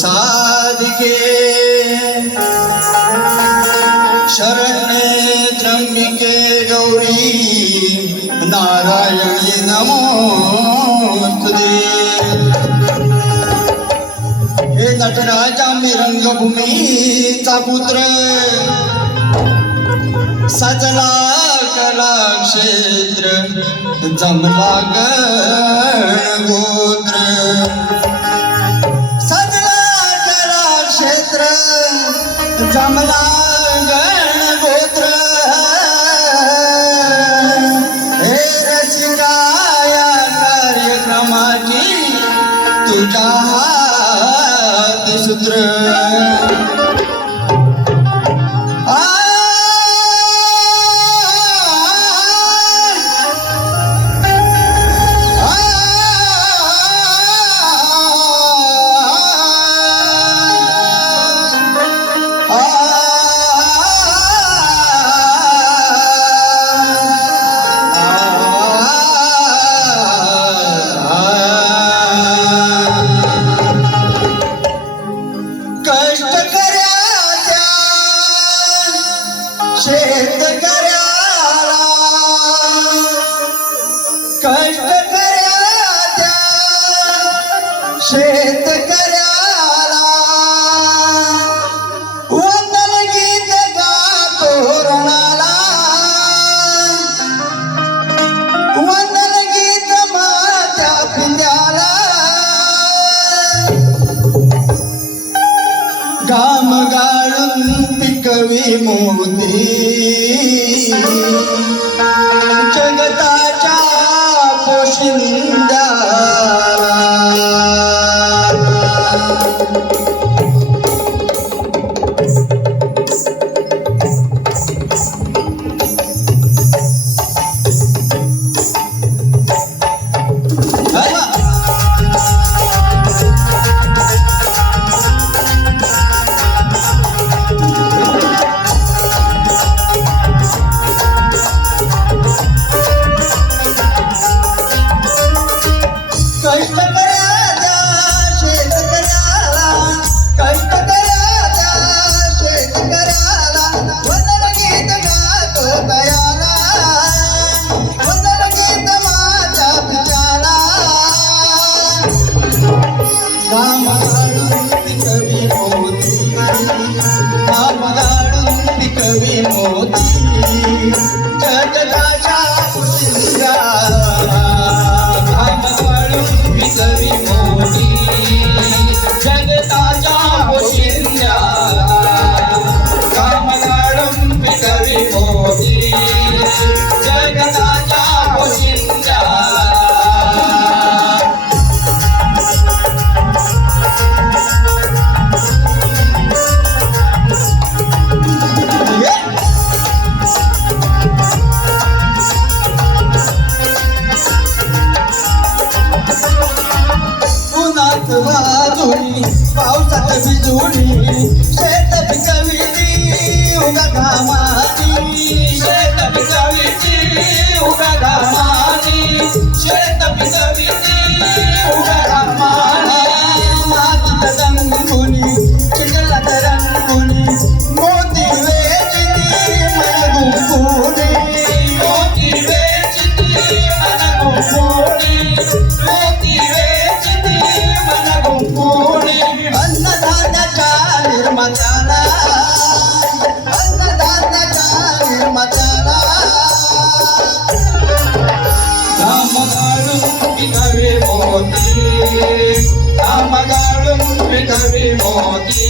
साधिके शरण्ये त्र्यंबिके गौरी नारायणी नमोस्तुते। हे नटराजा मी रंगभूमीचा पुत्र सजला कला क्षेत्र जमला गणगोत्र सजला कला क्षेत्र जमला गणगोत्र हे रसिका या कार्यक्रमाची तुझ्या हात सूत्र शेतकऱ्याला कष्टकऱ्याच्या शेतकऱ्याला वंदन गीत गातो रणाला वंदन गीत माझ्या पिंद्याला घाम गाळून पिकवी मोती जगताच्या पोशिंद्याला पावसात भिजूनी शेत पिकविली उगा घामानी शेत पिकविली उगा घामानी शेत पिकविली उगा घामानी मातीत रंगुनी चिखलात रंगुनी मोती वेचती मन गुंफुनी मोती वेचती मन गुंफुनी मोती वेचती मन गुंफुनी अन्नदानाच्या निर्मात्याला अन्नदानाच्या निर्मात्याला घाम गाळून पिकवे मोती घाम गाळून पिकवे मोती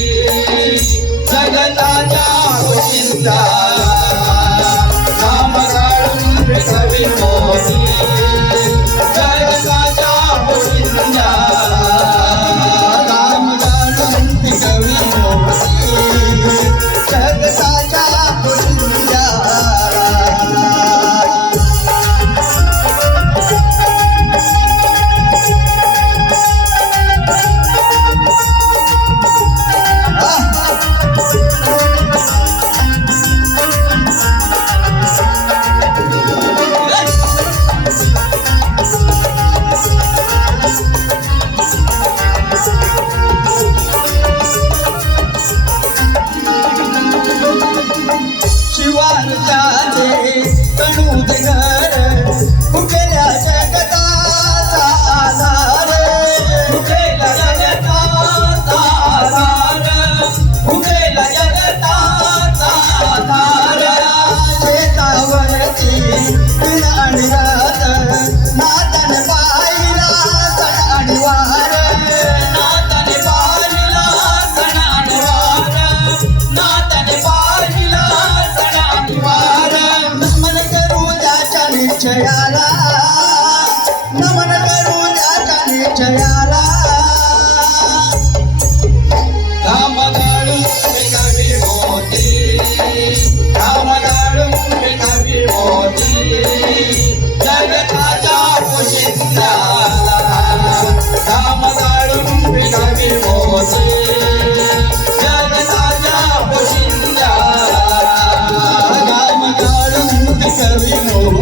जगताच्या पोशिंद्याला घाम गाळून पिकवे मोती जगताच्या पोशिंद्याला जगताच्या पोशिंद्याला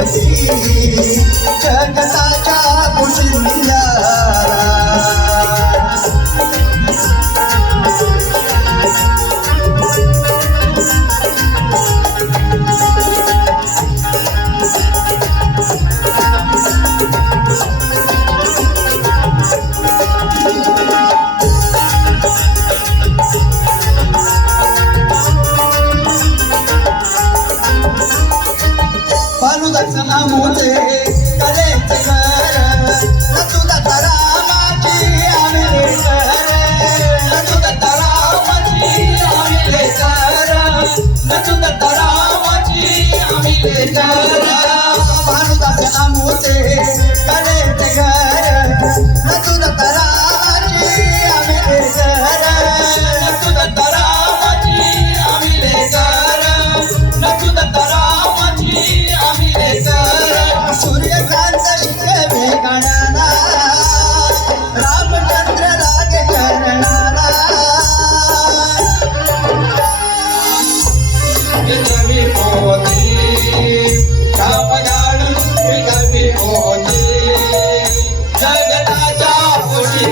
मोती जगताच्या पोशिंद्याला दक्षिणा मोते कलेचे घर नतू दत्तरामाची आमिले कर नतू दत्तरामाची आमिले कर नतू दत्तरामाची आमिले कर दक्षिणा मोते कलेचे घर नतू दत्तरामाची आमिले कर नतू दत्तरामाची आमिले कर नतू दत्तरामाची सूर्यकांत शिकवे गणाला रामचंद्र लागे चरणाला कवी मोती राम गाडून कवी मोती जगताच्या पोशिंद्याला राम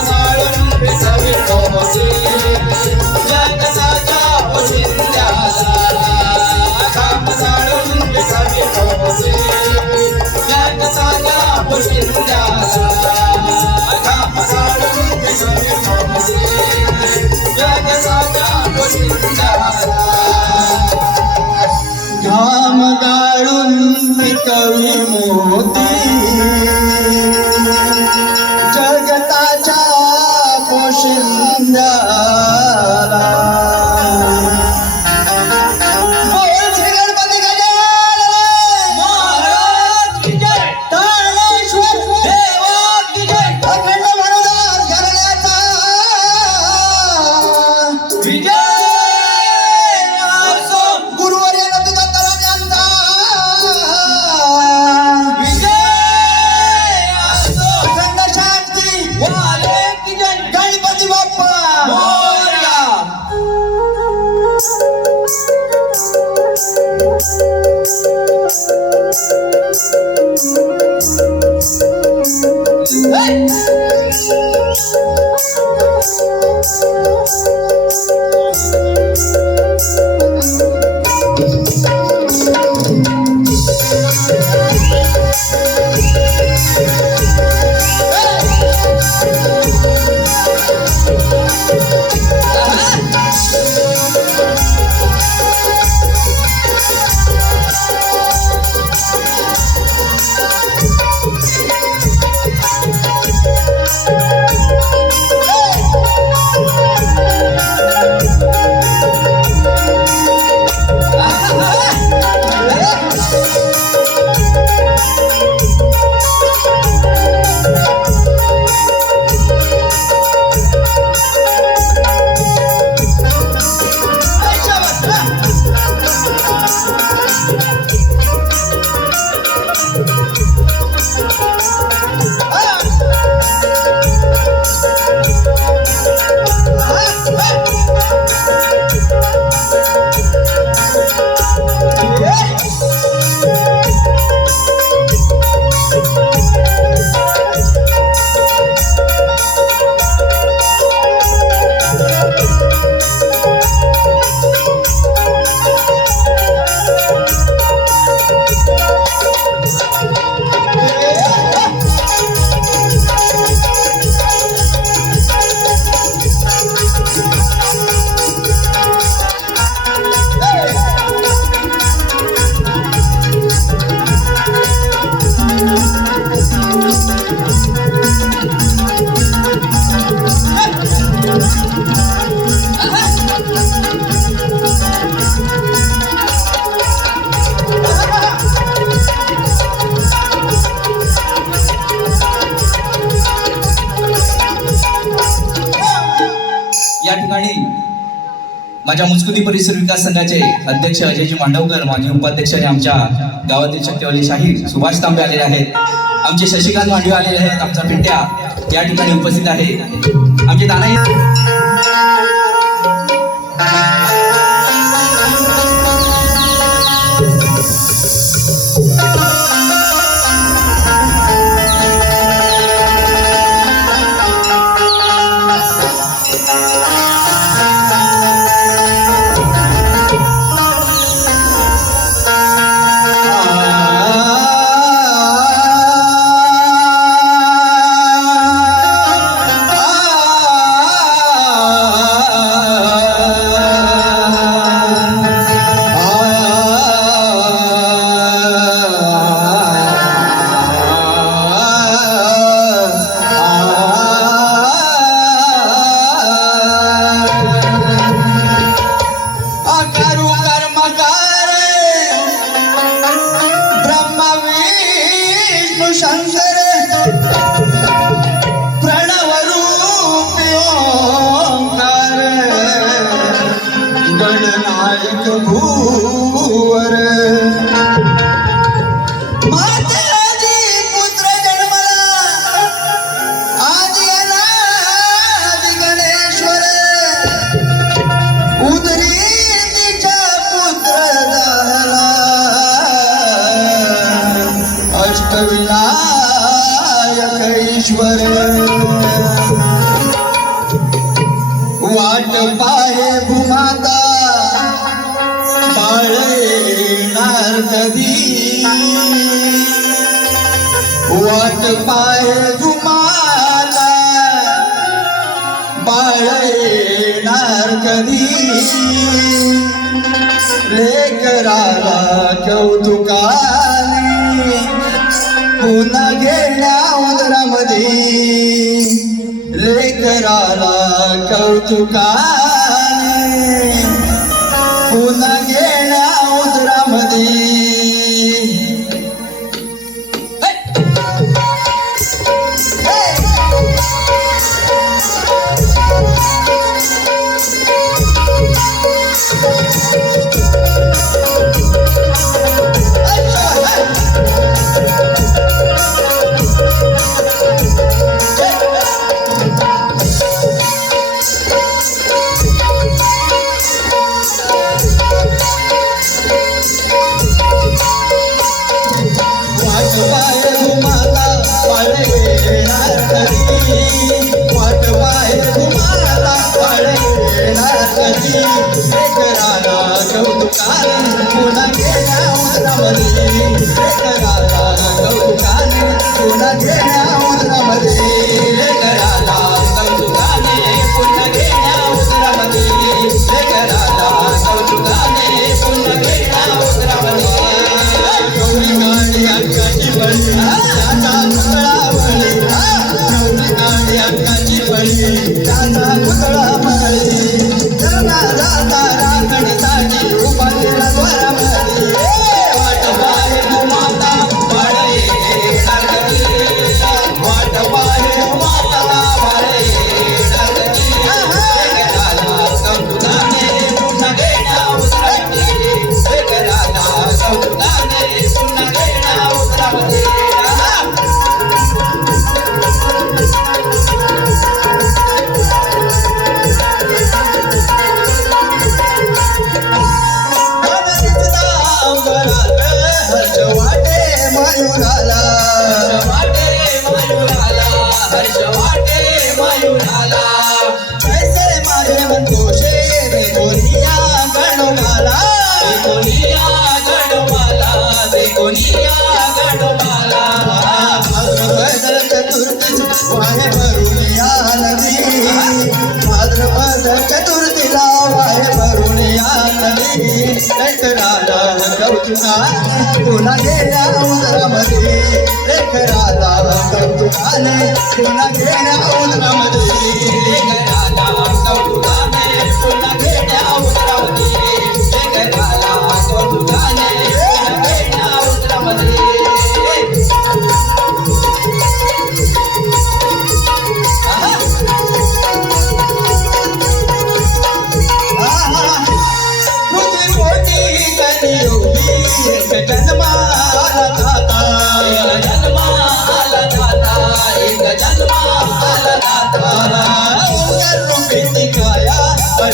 गाडून कवी मोती जगताच्या पोशिंद्याला घाम गाळून कवी मोती जगताच्या पोशिंद्याला बोल श्री गणपती गजानन महाराज की जय तारणेश्वर माझ्या मुचकुंदी परिसर विकास संघाचे अध्यक्ष अजयजी मांडवकर, माजी उपाध्यक्ष आणि आमच्या गावातील शक्तिवाली शाहीर सुभाष तांबे आलेले आहेत. आमचे शशिकांत मांडवे आलेले आहेत. आमचा पिंट्या या ठिकाणी उपस्थित आहे. आमचे दानाई शंकर प्रणव रूपी ओंकार गणनायक भूवर माते आदी पुत्र जन्मला आदि अनादि गणेश्वर उदरी तिच्या पुत्र झाला अष्टविनायक ईश्वर वाट पाहे भूमाता बाळणार कधी वाट पाहे भूमाता बाळणार कधी लेकराला कौतुकाने पुन्हा घेण्या उदरामध्ये लेकराला कौतुकाने पुन्हा घेण्या उदरामध्ये चतुर्थीला वाहे भरून या नदी लेकराला कौतुकाने पुन्हा गेल्या उदरामध्ये लेकराला कौतुकाने पुन्हा गेल्या उदरामध्ये लेकराला कौतुकाने पुन्हा गेल्या उदरामध्ये लेकराला कौतुकाने पुन्हा गेल्या उदरामध्ये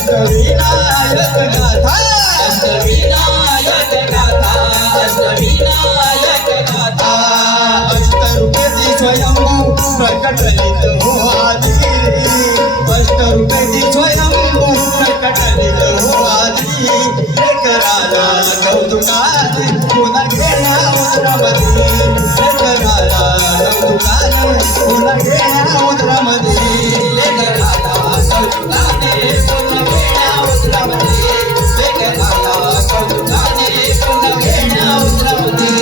अष्टविनायक गाथा अष्टविनायक गाथा अष्टविनायक गाथा अष्टरूपेती स्वयंभू प्रकटलित हो आदी अष्टरूपेती स्वयंभू प्रकटलित हो आदी एक राजा कौतुकाने पुन्हा घेण्या उतरामध्ये एक राजा कौतुकाने पुन्हा घेण्या उतरामध्ये एक राजा कौतुकाने पुन्हा घेण्या उतरामध्ये एक राजा कौतुकाने पुन्हा घेण्या उतरामध्ये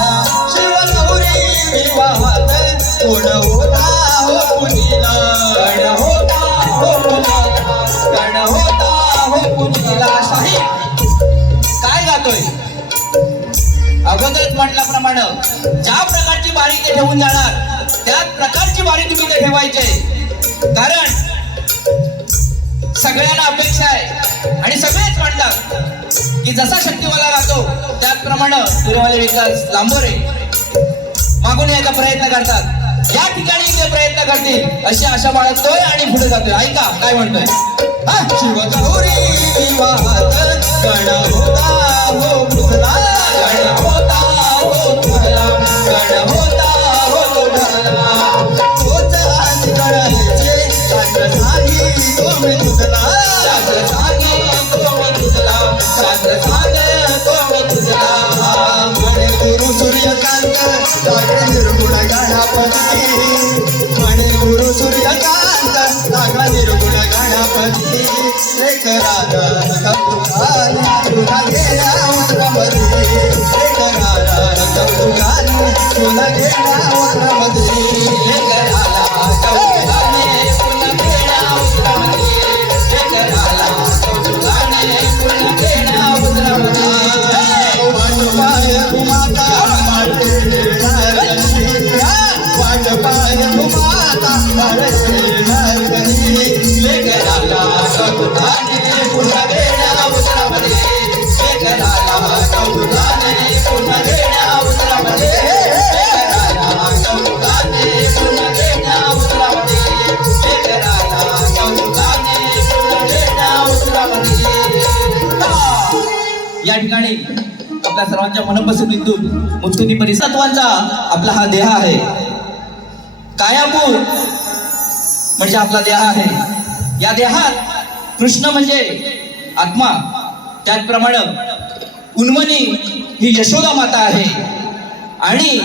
शिवगौरी विवाहात कोण होता हो पुनीला गण होता हो पुनीला गण होता हो पुनीला शाही काय गातोय अगोदरच म्हटल्याप्रमाणे ज्या प्रकारची बारी ते ठेवून जाणार त्याच प्रकारची बारी तुम्ही ते ठेवायचे कारण सगळ्यांना अपेक्षा आहे आणि सगळेच म्हणतात की जसा शक्तिवाला राहतो त्याचप्रमाणे सूर्यवाले विकास लांबोरे मागून यायचा प्रयत्न करतात या ठिकाणी ते प्रयत्न करतील अशी आशा बाळगतोय आणि पुढे जातोय ऐका काय म्हणतोय शिवगौरी विवाहात गण होता हो पुतला गण होता हो तुझला गण होता हो तुझला तोच आज गणाचे शास्त्र सांगी तो मी तुझला शास्त्र सांगे तो मी तुझला शास्त्र सांगे तो मी तुझला म्हणे गुरु सूर्यकांत जागे निर्गुण गणपती म्हणे गुरु सूर्यकांत जागा निर्गुण गणपती एक राजा कौतुकाने तुला गेला उतरामध्ये एक राजा कौतुकाने तुला गेला उतरामध्ये एक राजा कौतुकाने पुन्हा घेण्या उतरामध्ये एक राजा कौतुकाने पुन्हा घेण्या उतरामध्ये वाटपाय माता माटे वाटपाय माता माटे एक राजा कौतुकाने पुन्हा घेण्या उतरामध्ये एक राजा कौतुकाने पुन्हा घेण्या उतरामध्ये एक राजा कौतुकाने पुन्हा घेण्या उतरामध्ये एक राजा कौतुकाने पुन्हा घेण्या उतरामध्ये या ठिकाणी आपल्या सर्वांच्या मनपसंतीतून मुक्ती परिसत्वांचा आपला हा देह आहे कायापूर म्हणजे आपला देह आहे या देहात कृष्ण म्हणजे आत्मा त्याचप्रमाणे उन्मनी ही यशोदा माता आहे आणि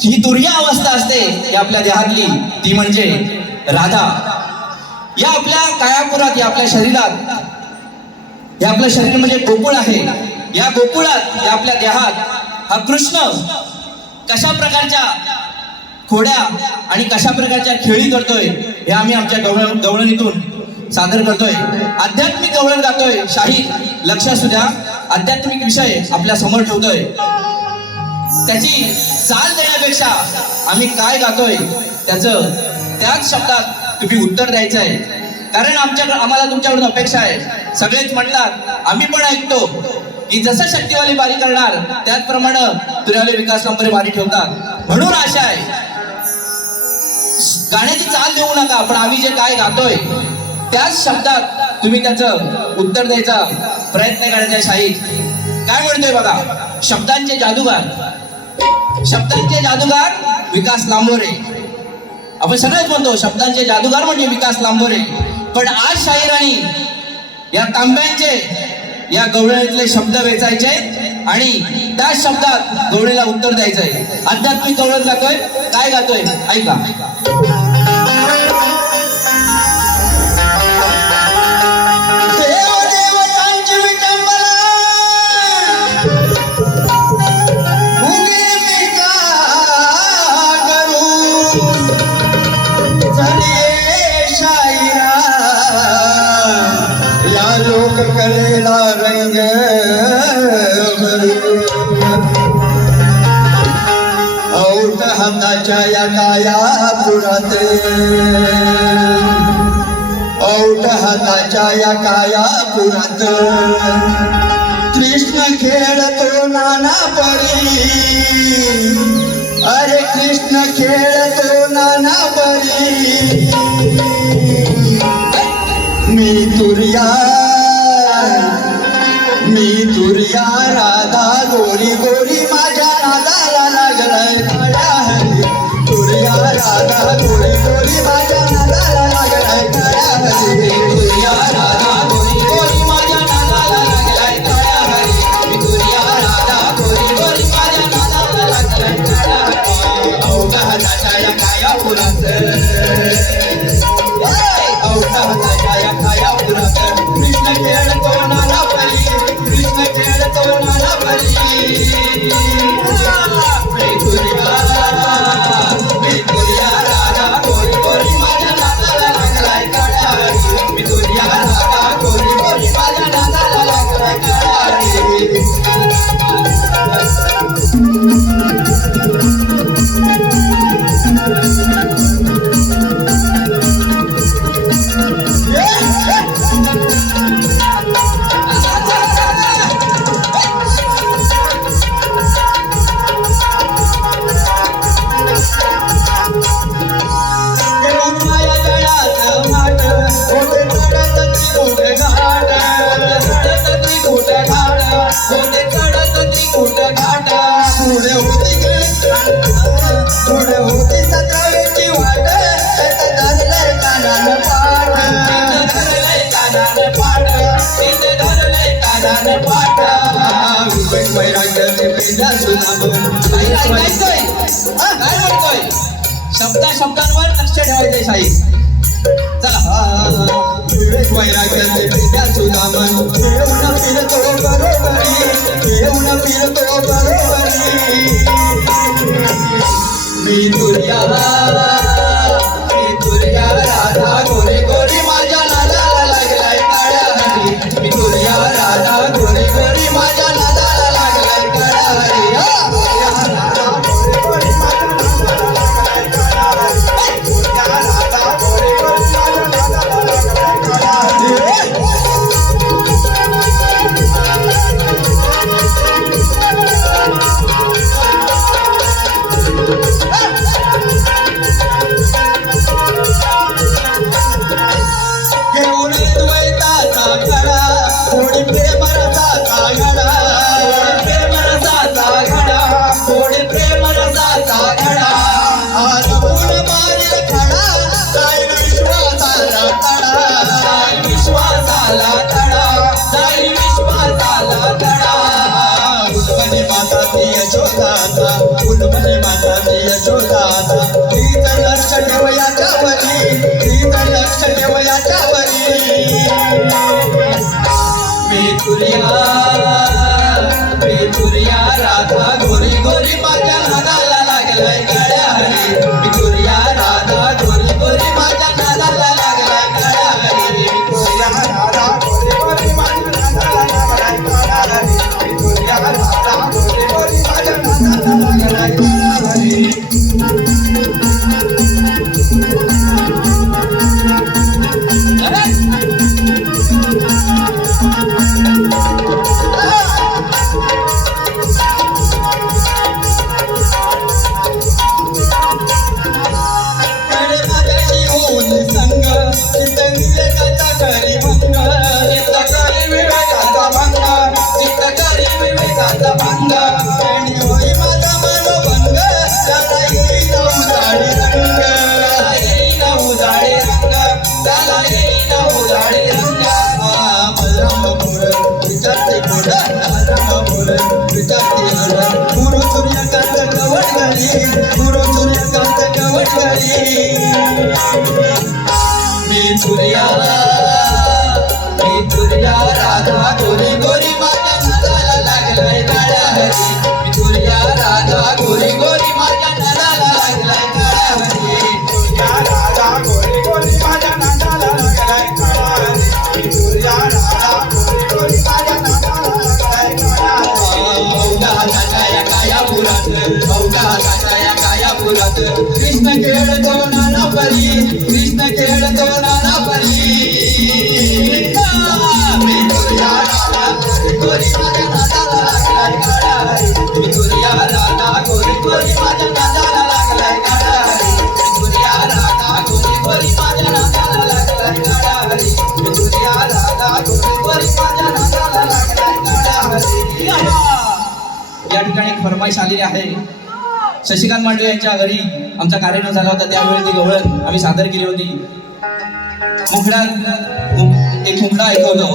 ही दुर्या अवस्था असते या आपल्या देहातली ती म्हणजे राधा या आपल्या कायापुरात या आपल्या शरीरात हे आपलं शरीर म्हणजे गोकुळ आहे या गोकुळात या आपल्या देहात हा कृष्ण कशा प्रकारच्या खोड्या आणि कशा प्रकारच्या खेळी करतोय हे आम्ही आमच्या गवळणीतून सादर करतोय आध्यात्मिक गवळण गातोय शाही लक्ष असू द्या आध्यात्मिक विषय आपल्या समोर ठेवतोय त्याची चाल देण्यापेक्षा आम्ही काय गातोय त्याचं त्याच शब्दात तुम्ही उत्तर द्यायचं आहे कारण आम्हाला तुमच्याकडून अपेक्षा आहे सगळेच म्हणतात आम्ही पण ऐकतो की जसं शक्तिवाली बारी करणार त्याचप्रमाणे तुर्यावाले विकास नंबरे बारी ठेवतात म्हणून आशा आहे गाण्याची चाल देऊ नका पण आम्ही जे काय गातोय त्याच शब्दात तुम्ही त्याचं उत्तर द्यायचा प्रयत्न करायचा आहे शाही काय म्हणतोय बघा शब्दांचे जादूगार विकास लांबोरे आपण सगळेच म्हणतो शब्दांचे जादूगार म्हणजे विकास लांबोरे पण आज शाहिराणी या तांब्यांचे या गवळणीतले शब्द वेचायचे आणि त्या शब्दात गवळीला उत्तर द्यायचंय आध्यात्मिक गवळण गातोय काय गातोय ऐका कलेला रंग औट हाताच्या या काया पुरात औट हाताच्या या काया पुरात कृष्ण खेळतो नाना परी अरे कृष्ण खेळतो नाना परी मी तुर्या राधा गोरी गोरी माझ्या नादाला लागलाय काळ्या हरी तुर्या राधा गोरी गोरी माझ्या नादाला लागलाय काळ्या हरी तुर्या राधा गोरी गोरी माझ्या नादाला लागलाय काळ्या हरी तुर्या राधा गोरी गोरी माझ्या नादाला लागलाय काळ्या हरी अवघा हाताच्या या काया पुरात अवघा हाताच्या या काया पुरात कृष्ण खेळतो नाना परी कृष्ण खेळतो नाना परी मी तुर्या राधा गोरी गोरी माझ्या नादाला लागलाय काळ्या हरी मी तुर्या राधा गोरी गोरी माझ्या नादाला लागलाय काळ्या हरी पुढे होती सकाळची वाट धरलंय कानानं पाठ वैराग्याचे पेंढा शब्दांवर लक्ष ठेवायचंय साई चला वैराग्याचे पेंढा सुदामन घेऊन फिरतो बरोबरी मी तुर्या राधा गोरी गोरी माझ्या नादाला लागलाय काळ्या हरी मी तुर्या राधा गोरी गोरी माझ्या नादाला लागलाय काळ्या हरी तुर्या राधा गोरी गोरी माझ्या नादाला लागलाय काळ्या हरी तुर्या राधा गोरी गोरी माझ्या नादाला लागलाय काळ्या हरी घेऊन द्वैताचा घडा थोडी प्रेम रसाचा घडा आरवून मारील खडा जाईल विश्वासाला तडा फुलमणी माता ती यशोदाता फुलमणी माता ती यशोदाता ती तर लक्ष ठेव याच्यावरी मी तुर्या राधा गोरी गोरी माझ्या नादाला लागलाय काळ्या हरी मी तुर्या राधा गोरी गोरी माझ्या नादाला लागलाय काळ्या हरी मी तुर्या राधा गोरी गोरी माझ्या नादाला लागलाय काळ्या हरी मी तुर्या राधा गोरी गोरी माझ्या नादाला लागलाय काळ्या हरी मी तुर्या राधा गोरी गोरी माझ्या नादाला लागलाय काळ्या हरी मी तुर्या राधा गोरी गोरी माझ्या नादाला लागलाय काळ्या हरी तुर्या राधा गोरी गोरी माझ्या नादाला लागलाय काळ्या हरी मी तुर्या राधा गोरी गोरी माझ्या नादाला लागलाय काळ्या हरी अवघा हाताच्या या काया पुरात अवघा हाताच्या पंढरपुरात कृष्ण खेळतो नाना परी कृष्ण खेळतो नाना परी विठुरिया राधा गोरी माझ्या नादाला लागलाय काळा विठुरिया राधा गोरी माझ्या नादाला लागलाय काळा विठुरिया राधा गोरी माझ्या नादाला लागलाय काळा विठुरिया राधा गोरी माझ्या नादाला लागलाय काळा. या ठिकाणी एक फरमाईश आलेली आहे. शशिकांत मांडवे यांच्या घरी आमचा कार्यक्रम झाला होता, त्यावेळी ती गवळण आम्ही सादर केली होती. एक मुखडा ऐकवतो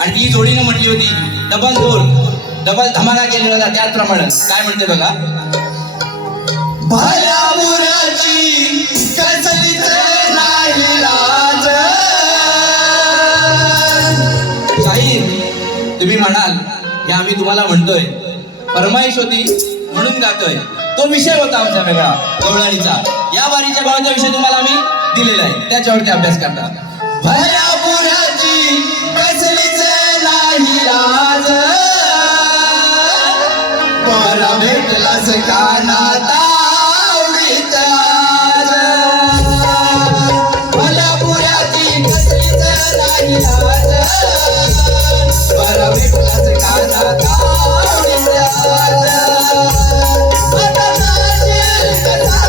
आणि ती जोडीनं म्हटली होती डबल जोर डबल धमाका केलेला होता. त्याचप्रमाणे काय म्हणते बघा. भल्या बुऱ्याची कसलीच नाही लाज. शाहीर तुम्ही म्हणाल हे आम्ही तुम्हाला म्हणतोय, फरमाईश होती म्हणून गातोय. तो विषय होता आमचा वेगळा गवळणीचा. या वारीच्या गवळणीचा विषय तुम्हाला आम्ही दिलेला आहे, त्याच्यावरती अभ्यास करता. भल्या बुऱ्याची कसलीच नाही लाज. बरा भेटलास कानात आवडीत आज. भल्या बुऱ्याची कसलीच नाही लाज. बरा भेटलास कानात आवडीत आज. आता नाचेल कसा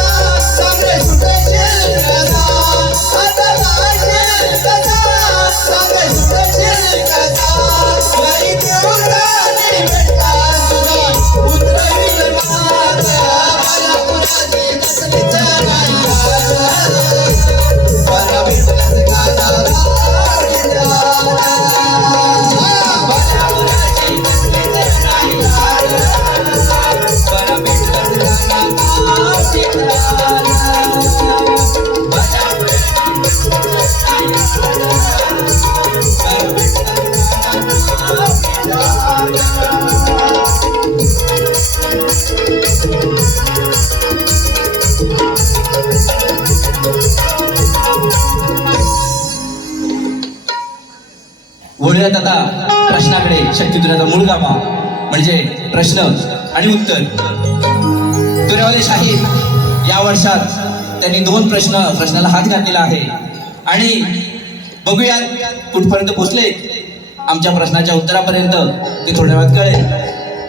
चांगले सुटेल कसा. आता नाचेल कसा चांगले सुटेल कसा. घरी देवताने भेटला तुझा उतरविल माझा. मला कुणाची कसलीच नाही लाज. बरा भेटलास कानात आवडीत आज. भल्या बुऱ्याची कसलीच नाही लाज. बरा भेटलास कानात आवडीत आज. भल्या बुऱ्याची कसलीच नाही लाज. बरा भेटलास कानात आवडीत आज. वळूयात आता प्रश्नाकडे. शक्तितुऱ्याचा मूळ गाभा म्हणजे प्रश्न आणि उत्तर. तुऱ्यावाले शाहीर या वर्षात त्यांनी 2 प्रश्नाला हात घातलेला आहे आणि बघूयात कुठपर्यंत पोहोचले. आमच्या प्रश्नाच्या उत्तरापर्यंत ते थोड्या वेळात कळेल.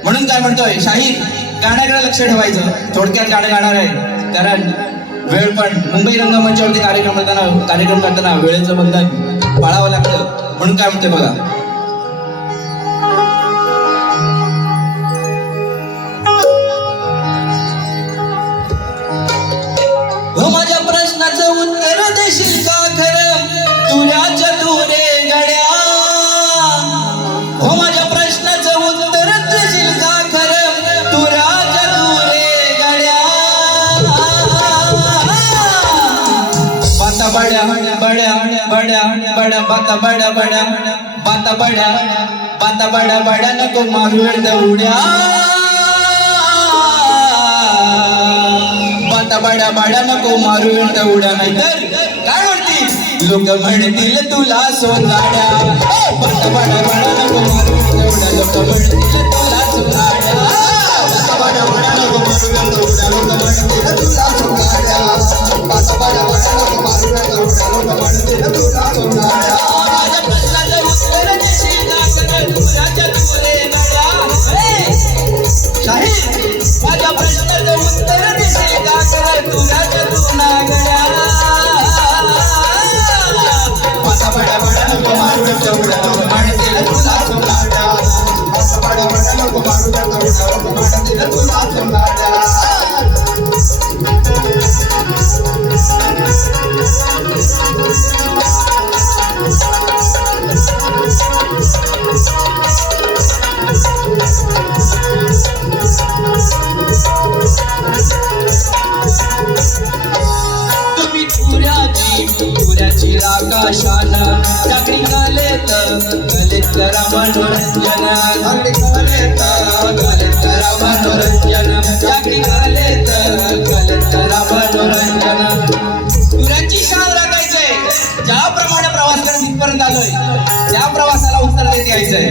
म्हणून काय म्हणतोय शाहीर, गाण्याकडे लक्ष ठेवायचं. थोडक्यात गाणं गाणार आहे, कारण वेळ पण मुंबई रंगमंचावरती कार्यक्रम करताना वेळेचं बंधन पाळावं लागतं. म्हणून काय म्हणते बघा. हो माझ्या प्रश्नाचं उत्तर देशील का खरं तुऱ्याच्या तुरे गड्या. हो माझ्या प्रश्नाचं उत्तर देशील का खरं तुऱ्याच्या तुरे गड्या. बाता बड्या बड्या बड्या बड्या बाता बड्या बड्या बाता बड्या बाता बड्या बड्या नको मारू उड्या. बाता बड्या बड्या नको मारू उड्या. नाहीतर काय म्हणतील लोक म्हणतील तुला सोनाड्या. बाता बड्या बड्या नको मारू उड्या. लोक म्हणतील तुला सोनाड्या. बाता बड्या बड्या नको मारू उड्या. लोक म्हणतील तुला सोनाड्या. बाता बड्या बड्या नको मारू उड्या. लोक म्हणतील तुला सोनाड्या. माझ्या प्रश्नाचं उत्तर देशील का खरं तुऱ्याच्या तुरे गड्या. शाहीर माझ्या प्रश्नाचं उत्तर देशील का खरं तुऱ्याच्या तुना गड्या. बाता बड्या बड्या नको मारू उड्या. लोक म्हणतील तुला सोनाड्या. बाता बड्या बड्या नको मारू उड्या. लोक म्हणतील तुला सोनाड्या. तुम्ही तुऱ्याची आकाशान चाकरी कलेत करा मनोरंजन. करा मनोरंजन. चाकरी कलेत करा मनोरंजन. तुऱ्याची शान राखायचंय. ज्याप्रमाणे प्रवास करत इथपर्यंत आलोय त्या प्रवासाला उत्तर देत यायचंय.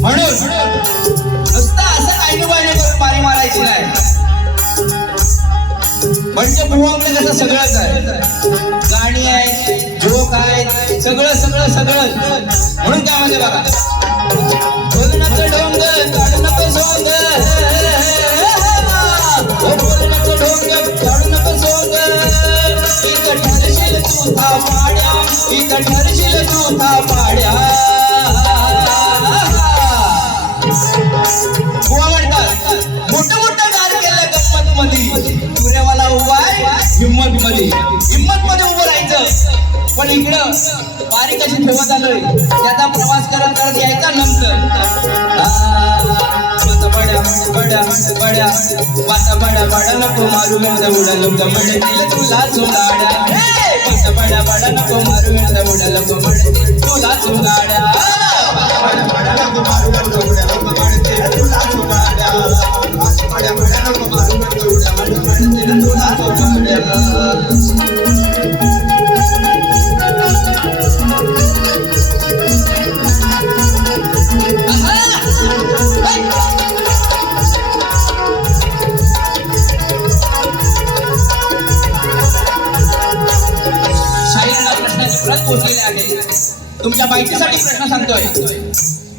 म्हणून नुसतं असं काही करून बारी मारायची नाही. म्हणजे बुवाकडे कसं सगळंच आहे, गाणी आहेत, जोक आहेत, सगळं सगळं सगळं. म्हणून काय म्हणते बघा, बोलू नको डोंगर काढू नको सोंग, बोलू नको डोंगर काढू नको सोंग, इथं ठरशील तू पाड्या, इथं ठरशील तू पाड्या. बुवा म्हणतात मोठं मोठं गार केलं गंमत मध्ये, तुरेवाला उभा आहे हिम्मत मध्ये, हिम्मत मध्ये उभं राहायचं. पण इकडं बारीक अशी ठेवत आलोय, त्याचा प्रवास करत करत यायचा नंतर. बड्या बड्या बड्या बाता बड्या बडा नको मारू मेंदा उडा लोक म्हणतील तुला चुंगाड्या, बड्या बडा नको मारू मेंदा उडा लोक म्हणतील तुला चुंगाड्या. बड्या नको मारू मेंदा उडा लोक म्हणतील तुला चुंगाड्या, बड्या बड्या नको मारू मेंदा उडा लोक म्हणतील तुला चुंगाड्या. पोचलेले आहे. तुमच्या माहितीसाठी प्रश्न सांगतोय.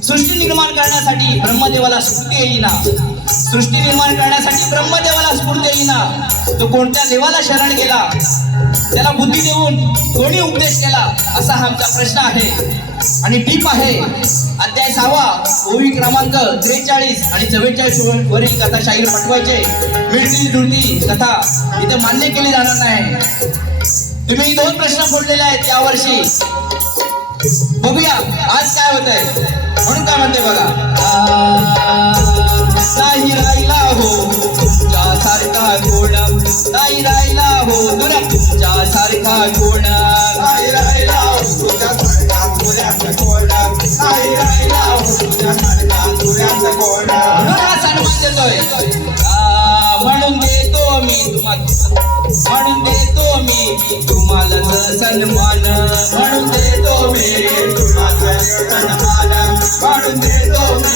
सृष्टी निर्माण करण्यासाठी ब्रह्मदेवाला स्फूर्ती येईना, सृष्टी निर्माण करण्यासाठी ब्रह्मदेवाला स्फूर्ती येईना, तो कोणत्या देवाला शरण गेला, त्याला बुद्धी देऊन कोणी उपदेश केला, असा हा आमचा प्रश्न आहे. आणि टीप आहे अध्याय 6 ओवी क्रमांक 43 आणि 44 वरील कथा शाहीर पाठवायचे. मिळती जुळती कथा इथे मान्य केली जाणार नाही. तुम्ही 2 प्रश्न फोडलेले आहेत यावर्षी. बघूया आज काय होत आहे. म्हणून काय म्हणते बघा, नाही राहिला हो तुमच्यासारखा कोण, नाही राहिला हो तुला तुमच्यासारखा कोण, नाही राहिला हो तुझ्यासारखा तुझ्याचं कोण, नाही राहिला हो तुझ्यासारखा तुझ्याचं कोण. म्हणून हा सन्मान देतोय. म्हणून देतो मी तुम्हाला, म्हणून देतो मी तुम्हाला सन्मान, म्हणून देतो मी तुम्हाला सन्मान, म्हणून देतो मी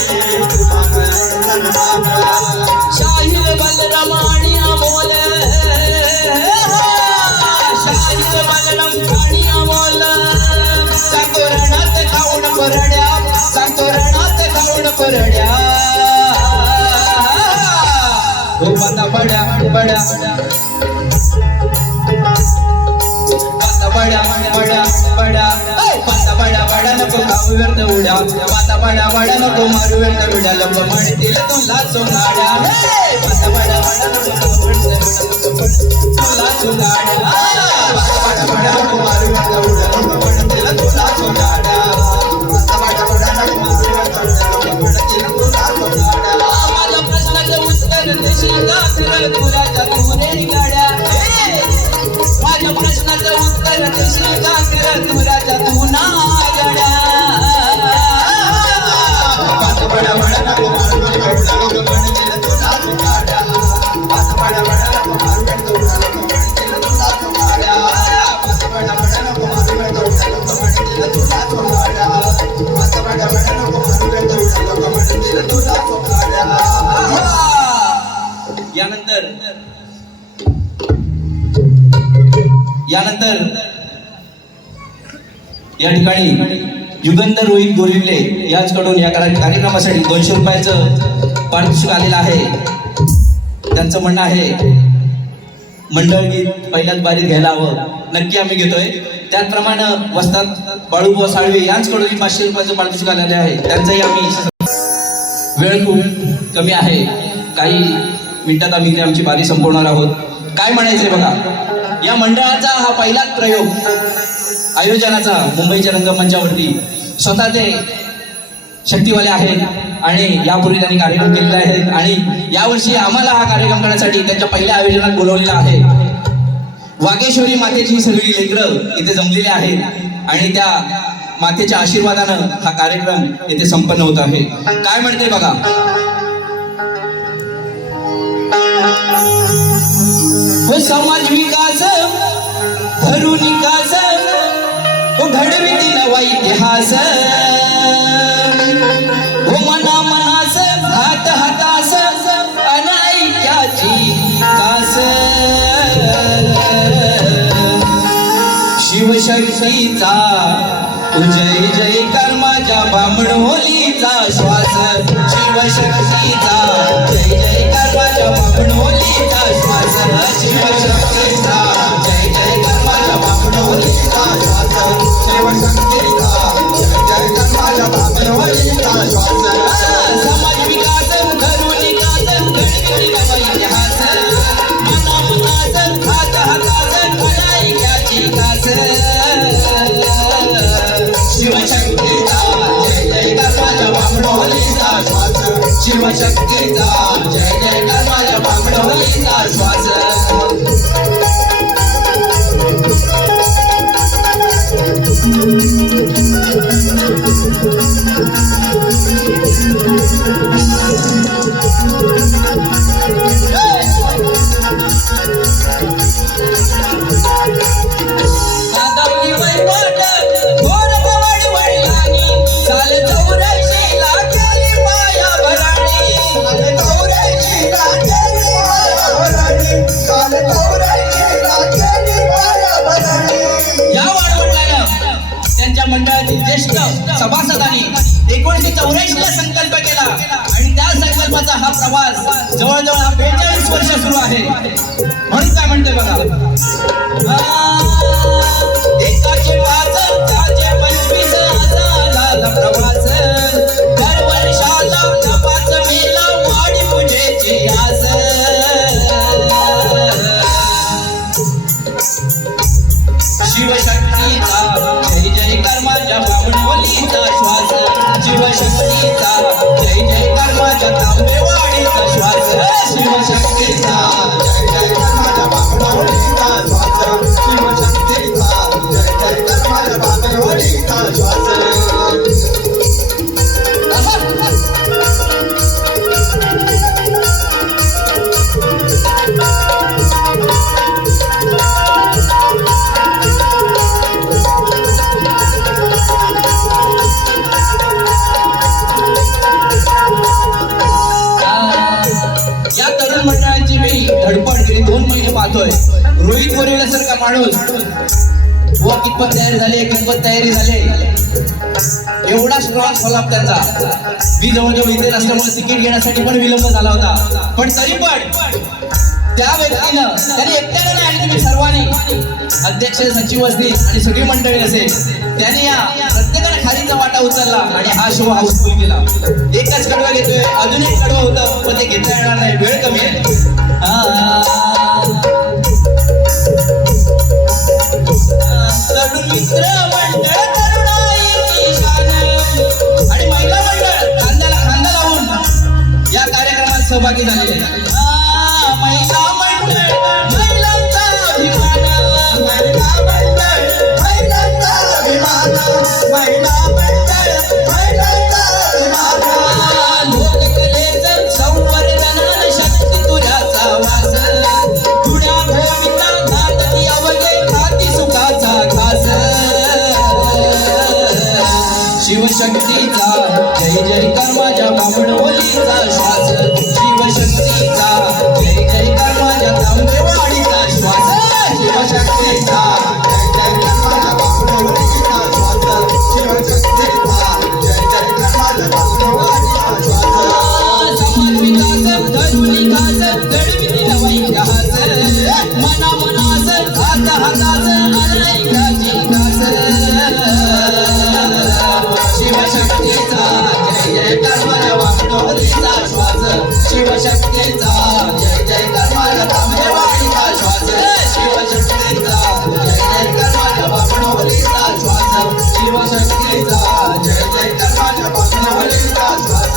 तुम्हाला सन्मान. शाहीर बलराम आणि अमोल, शाहीर बलराम आणि अमोल, सांगतो रणात खाऊन परड्या, सांगतो रणात खाऊन परड्या. हो बाता बड्या बड्या बाता बड्या बड्या बड्या बाता बड्या बड्या नको खाऊ व्यर्थ उड्या, बाता बड्या बड्या नको मारू व्यर्थ उड्या, लोक म्हणतील तुला चुंगाड्या, बाता बड्या बड्या नको खाऊ व्यर्थ उड्या, तुला चुंगाड्या, बाता बड्या बड्या नको मारू व्यर्थ उड्या, लोक म्हणतील तुला चुंगाड्या, बाता बड्या बड्या नको मारू व्यर्थ उड्या, लोक म्हणतील तुला चुंगाड्या. आम्हाला प्रश्नाचं उत्तर देशील का फिरत तुझ्या तुरे गाड्या, माझ्या प्रश्नाचं उत्तर देशील का फिरत तुझ्या तुना गाड्या. बाता बड्या बड्या नको मारू व्यर्थ उड्या, लोक म्हणतील तुला चुंगाड्या, बाता बड्या बड्या नको मारू व्यर्थ उड्या, लोक म्हणतील तुला चुंगाड्या, बाता बड्या बड्या नको मारू व्यर्थ उड्या, लोक म्हणतील तुला चुंगाड्या, बाता बड्या बड्या नको मारू व्यर्थ उड्या, लोक म्हणतील तुला चुंगाड्या. यानंतर या ठिकाणी युगंधर रोहित गोरिवले याचकडून या कार्यक्रमासाठी 200 रुपयाचं पारितोषिक आलेलं आहे. त्यांचं म्हणणं आहे मंडळ गीत पहिल्याच बारीत घ्यायला हवं. नक्की आम्ही घेतोय. त्याचप्रमाणे वस्तात बाळूबुवा साळवे यांचकडून 500 रुपयाचं पारितोषिक आलेलं आहे. त्यांचंही आम्ही, वेळ खूप कमी आहे, काही मिनिटात आम्ही आमची बारी संपवणार आहोत. काय म्हणायचंय बघा, या मंडळाचा हा पहिलाच प्रयोग आयोजनाचा मुंबईच्या रंगमंचावरती. स्वतः ते शक्तीवाले आहेत आणि यापूर्वी त्यांनी कार्यक्रम केलेले आहेत आणि यावर्षी आम्हाला हा कार्यक्रम करण्यासाठी त्यांच्या पहिल्या आयोजनात बोलवलेला आहे. वागेश्वरी मातेची सगळी लेकरं इथे जमलेली आहेत आणि त्या मातेच्या आशीर्वादानं हा कार्यक्रम येथे संपन्न होत आहे. काय म्हणते बघा, हो समाज विकास धरून विकास, हो घडविती नवा इतिहास, हो मना मनास हात हातास अनैक्याची कास. शिवशक्तीचा जय जयकार माझ्या बामणोलीचा श्वास शिवशक्तीचा जय जयकार माझ्या बामणोलीचा श्वास शिवशक्तीचा जय जयकार माझ्या बामणोलीचा श्वास शिवशक्तीचा जय जयकार माझ्या बामणोलीचा श्वास समाज विकास धरून विकास घडविली नवा इतिहास मनामनास हात हातात घडायची कास शिवशक्तीचा जय जयकार माझ्या बामणोलीचा श्वास शिवशक्तीचा जय जयकार माझ्या बामणोलीचा श्वास आदवली वैवाट घोर पवड वडिलांनी चाल चौऱ्याऐंशीला केली माया भराणी काल चौऱ्याऐंशीला केली माया भराणी काल चौऱ्याऐंशीला केली माया भराणी या वाढवण्यानं त्यांच्या मंडळातील ज्येष्ठ सभासदांनी 1984 ला संकल्प केला आणि त्या संकल्पाचा हा प्रवास जवळजवळ हा 42 वर्ष सुरू आहे म्हणून काय म्हणते बघा एकाचे 5 त्याचे 25 असा झाला प्रवास दर वर्षाला 5 मेला वाढी पूजेची आस शिवशक्तीचा जय जयकार माझ्या बामणोलीचा श्वास शिवशक्तीचा जय जयकार माझ्या तांबेवाडीचा श्वास शिवशक्तीचा जय जयकार माझ्या बामणोलीचा श्वास शिवशक्तीचा जय जयकार माझ्या बामणोलीचा श्वास या तरुण मंडळाची मी धडपड गेली 2 महिने पाहतोय रोहित बोरिवल्यासारखा माणूस व कितपत तयारी झाली कितपत तयारी झाली एवढा स्ट्रॉंग फॉलोअप त्यांचा मी जवळजवळ इथे नसल्यामुळे तिकीट घेण्यासाठी पण विलंब झाला होता पण तरी पण त्या व्यक्तीनं त्यांनी एकट्यानं नाही आणि तुम्ही सर्वांनी अध्यक्ष सचिव असतील आणि सगळी मंडळी असेल त्यांनी या प्रत्येकाने खालीचा वाटा उचलला आणि हा शो हाऊसफुल केला एकच कडवा घेतोय अजून एक कडवं होतं पण ते घेता येणार नाही वेळ कमी आहे तरुण मित्र मंडळ तरुणाईची शान आणि महिला मंडळ खांद्याला खांदा लावून या कार्यक्रमात सहभागी झालेले महिला मंडळ महिलांचा अभिमान महिला मंडळ महिलांचा अभिमान महिला मंडळ महिलांचा अभिमान लोककलेचं संवर्धन शक्ती तुझ्याचा वास तुझ्या भूमीचा घातली अवघे खाती सुखाचा घास शिवशक्तीचा जय जयकार माझ्या बामणोलीचा श्वास शिवशक्तीचा जय जयकार माझ्या तांबेवाडीचा श्वास शिवशक्तीचा जय जयकार माझ्या बामणोलीचा श्वास शिवशक्तीचा जय जयकार माझ्या बामणोलीचा श्वास समाज विकास धरून विकास घडविली नवा इतिहास मनामनास हात हातात अनायकाची कास शिवशक्तीचा जय जयकार माझ्या बामणोलीचा श्वास शिवशक्तीचा जय जयकार माझ्या तांबेवाडीचा श्वास शिवशक्तीचा जय जयकार माझ्या बामणोलीचा श्वास शिवशक्तीचा जय जयकार माझ्या बामणोलीचा श्वास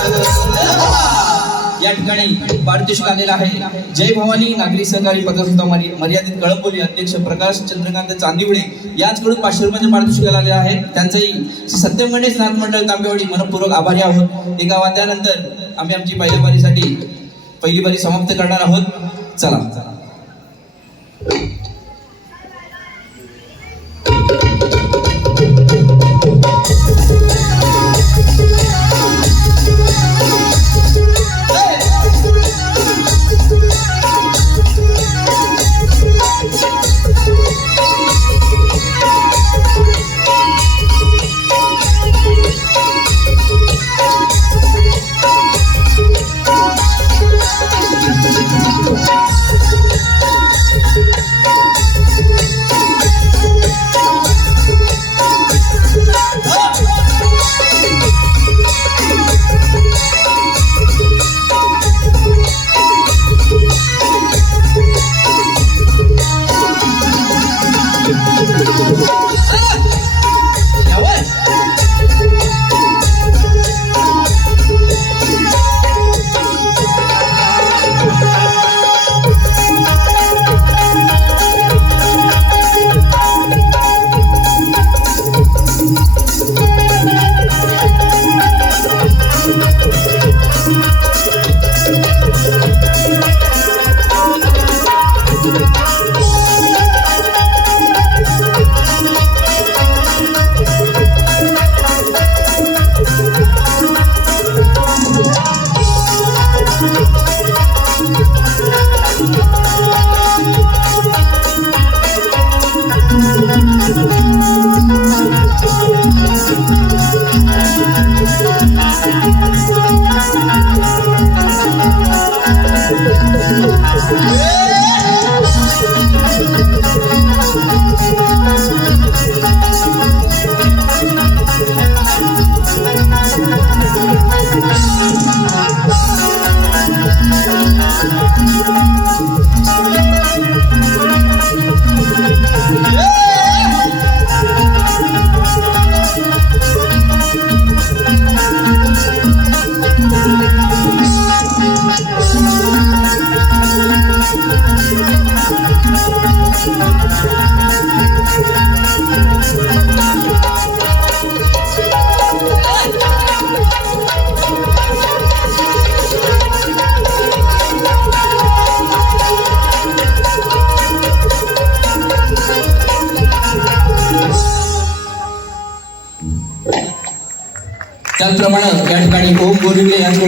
या ठिकाणी पारितोषिक आलेला आहे जय भवानी नागरी सहकारी पतसंस्था मर्यादित कळंबोली अध्यक्ष प्रकाश चंद्रकांत चांदिवडे याचकडून 500 रुपयाचे पारितोषिक आलेले आहे त्यांचंही सत्यम गणेश नाथ मंडळ तांबेवाडी मनपूर्वक आभारी आहोत एका वाद्यानंतर आम्ही आमची पहिली बारी समाप्त करणार आहोत चला त्याचप्रमाणे या ठिकाणी ओम गोरिंगे यांचं